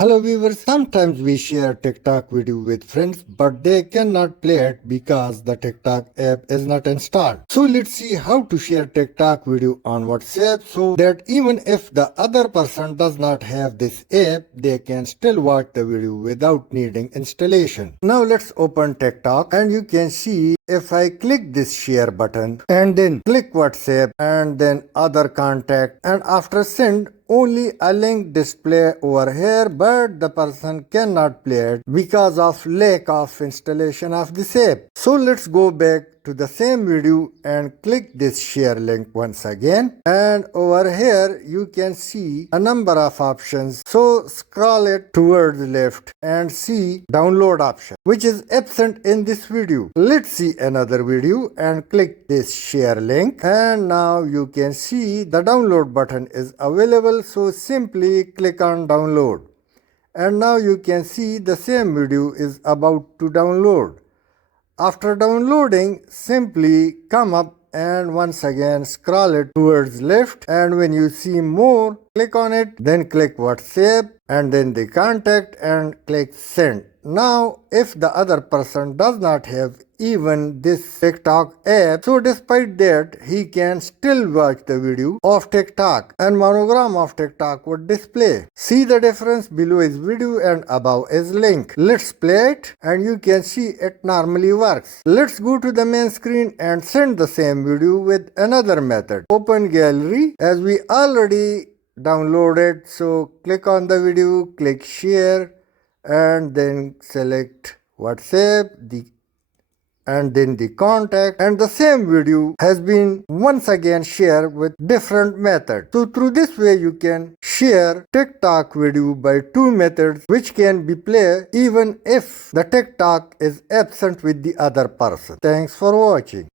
Hello viewers, sometimes we share TikTok video with friends but they cannot play it because the TikTok app is not installed. So let's see how to share TikTok video on WhatsApp so that even if the other person does not have this app, they can still watch the video without needing installation. Now let's open TikTok and you can see if I click this share button and then click WhatsApp and then other contact and after send, only a link display over here, but the person cannot play it because of lack of installation of this app. So let's go back to the same video and click this share link once again, and over here you can see a number of options. So scroll it towards left and see download option, which is absent in this video. Let's see another video and click this share link, and now you can see the download button is available. So simply click on download, and now you can see the same video is about to download. After downloading, simply come up and once again scroll it towards left, and when you see more, click on it, then click WhatsApp and then the contact and click send. Now if the other person does not have even this TikTok app, so despite that he can still watch the video of TikTok and monogram of TikTok would display. See the difference? Below is video and above is link. Let's play it and you can see it normally works. Let's go to the main screen and send the same video with another method. Open gallery as we already downloaded. So click on the video, click share and then select WhatsApp, and then the contact, and the same video has been once again shared with different methods. So through this way you can share TikTok video by two methods which can be played even if the TikTok is absent with the other person. Thanks for watching.